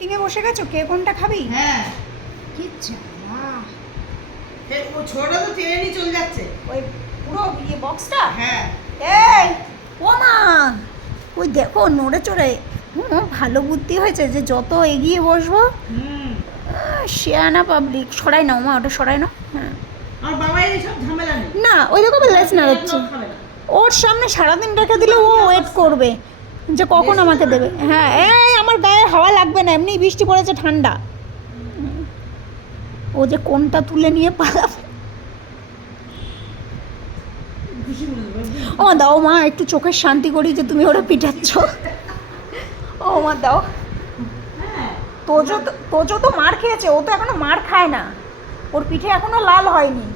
মিটিংয়ে বসে গেছো? কে কোনটা খাবি? হ্যাঁ। কি জ্বালা। এ, ও ছোটটা তো টেনে নিয়ে চলে যাচ্ছে। ওই পুরো ইয়ে বক্সটা? হ্যাঁ। এই ও মা ওই দেখো নড়ে চড়ে। হুম, ভালো বুদ্ধি হয়েছে যে যত এগিয়ে বসবো শেয়ানা পাবলিক সরাই নাও মা ওটা সরাই নাও। হ্যাঁ। আমার বাবা এইসব ঝামেলা নেই। না ওই দেখো লেস না। ওর সামনে সারাদিন রেখে দিলে ও ওয়েট করবে যে কখন আমাকে দেবে। হ্যাঁ হাওয়া লাগবে না এমনি বৃষ্টি পড়েছে ঠান্ডা। ও যে কোনটা তুলে নিয়ে পালাবে। ও মা দাও মা একটু চোখের শান্তি করি যে তুমি ওরা পিটাচ্ছ। ও মা দাও। তোজো তো তোজো তো মার খেয়েছে ও তো এখনও মার খায় না। ওর পিঠে এখনও লাল হয়নি।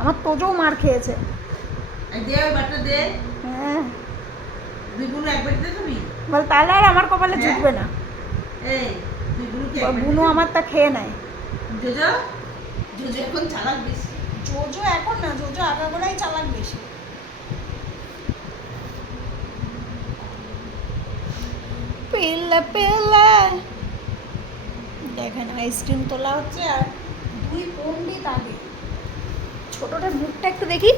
আমার তোজও মার খেয়েছে। এই দে হ্যাঁ। বল তাহলে আর আমার কপালে হ্যাঁ? জুটবে না। বোন কি ওর আমার তা খেয়ে নেয়। জোজো জোজো এখন চালাক বেশি। জোজো এখন না জোজো আগাগোড়াই চালাক বেশি। পেলে পেলে। দেখেন আইসক্রিম তোলা হচ্ছে আর দুই পণ্ডিত আগে। ছোটটার মুখটা একটু দেখি।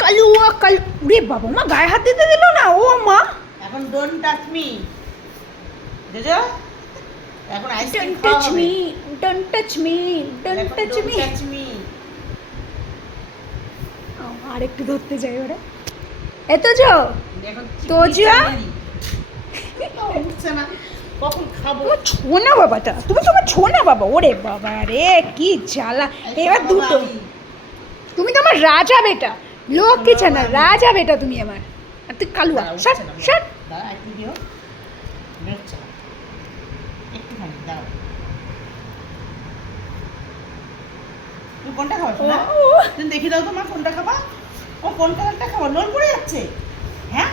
কালুয়া কাল রে বাবা মা গায়ে হাত দিতে দিল না ও মা। এখন ডোন্ট টাচ মি জোজো এখন ice cream me don't touch me don't touch me touch me আর একটু ধরতে যাই ওরা। এত যো তো যা? উঠছে না। কখন খাব? তোমার বাবাটা তুমি তোমার ছো না বাবা ওরে বাবা রে কি জ্বালা। এবার দুটো। তুমি তো আমার রাজা বেটা লোক কিছু না রাজা বেটা তুমি আমার। আর তুই কালুয়া সর সর দাঁড়া একটু দিও বেরোচ্ছে না একটুখানি দাও। তুমি কোনটা খাবা শোনা তুমি দেখি দাও তো মা কোনটা খাবা। ও কোন কালারটা খাবা? লোন পড়ে যাচ্ছে। হ্যাঁ?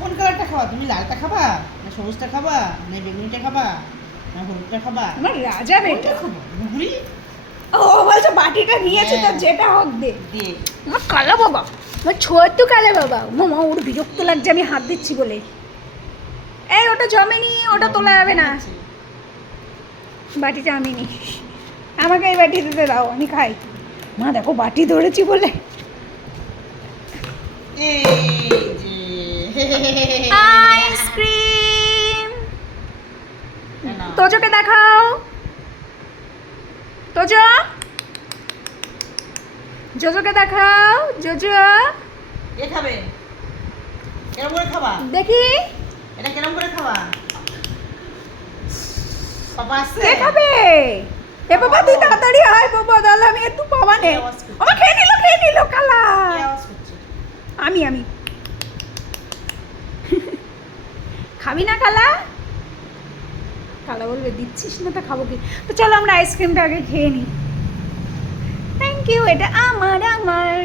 কোন কালারটা খাবা? তুমি লালটা খাবা? না সবুজটা খাবা? না বেগুনিটা খাবা? না হলুদটা খাবা? আমার রাজা বেটা। খাব? ঘুরি ও বলছে বাটিটা নিয়েছে তো হ্যাঁ। যেটা হোক দে। দিয়ে আমার কালা বাবা। আমার ছোট্ট কালা বাবা। মামা ওর বিরক্ত লাগছে আমি হাত দিচ্ছি বলে। এই ওটা জমেনি ওটা তোলা যাবে না। বাটিটা আমি নি আমাকে এই বাটি দিতে দাও আমি খাই। মা দেখো বাটি ধরেছি বলে। আইসক্রিম। তোজোকে দেখাও। তোজো জোজোকে দেখাও জোজো। এ খাবে? কেরম করে খাবা? দেখি। এটা কেরম করে খাবা? কে খাবে? এ বাবা তুই তাড়াতাড়ি আয় বাবা তাহলে আমি একটু নে করছে? আমার খেয়ে নিল খেয়ে নিল কালা। আমি আমি। খাবি না কালা? কালা বলবে দিচ্ছিস না তো খাব কি? তো চলো আমরা আইসক্রিমটা আগে খেয়ে নিই থ্যাংক ইউ এটা আমার আমার।